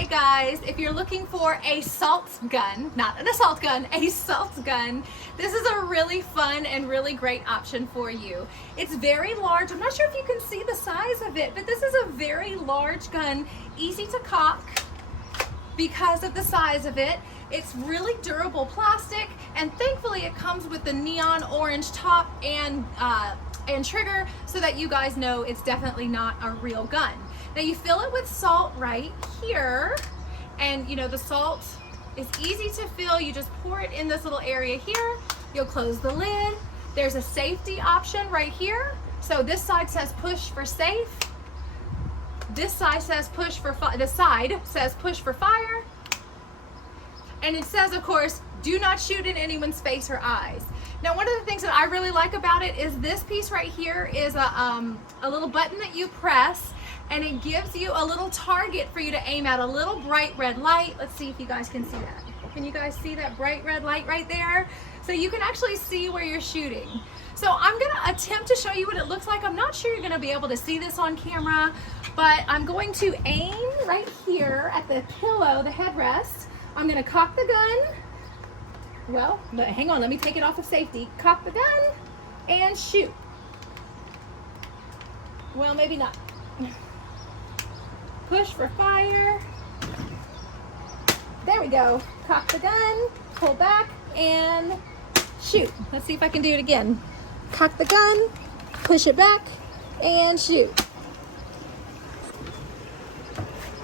Hi guys, if you're looking for a salt gun, not an assault gun, a salt gun, this is a really fun and really great option for you. It's very large. I'm not sure if you can see the size of it, but this is a very large gun, easy to cock because of the size of it. It's really durable plastic, and thankfully it comes with the neon orange top and trigger so that you guys know it's definitely not a real gun. Now you fill it with salt right here, and you know the salt is easy to fill. You just pour it in this little area here. You'll close the lid. There's a safety option right here. So this side says push for safe. This side says push for fire. And it says, of course, do not shoot in anyone's face or eyes. Now, one of the things that I really like about it is this piece right here is a little button that you press, and it gives you a little target for you to aim at, a little bright red light. Let's see if you guys can see that. Can you guys see that bright red light right there? So you can actually see where you're shooting. So I'm gonna attempt to show you what it looks like. I'm not sure you're gonna be able to see this on camera, but I'm going to aim right here at the pillow, the headrest. I'm gonna cock the gun. Well, hang on, let me take it off of safety. Cock the gun and shoot. Well, maybe not. Push for fire. There we go. Cock the gun, pull back, and shoot. Let's see if I can do it again. Cock the gun, push it back, and shoot.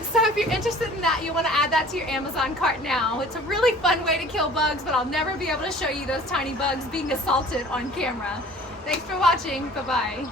So if you're interested in that, you want to add that to your Amazon cart now. It's a really fun way to kill bugs, but I'll never be able to show you those tiny bugs being assaulted on camera. Thanks for watching. Bye-bye.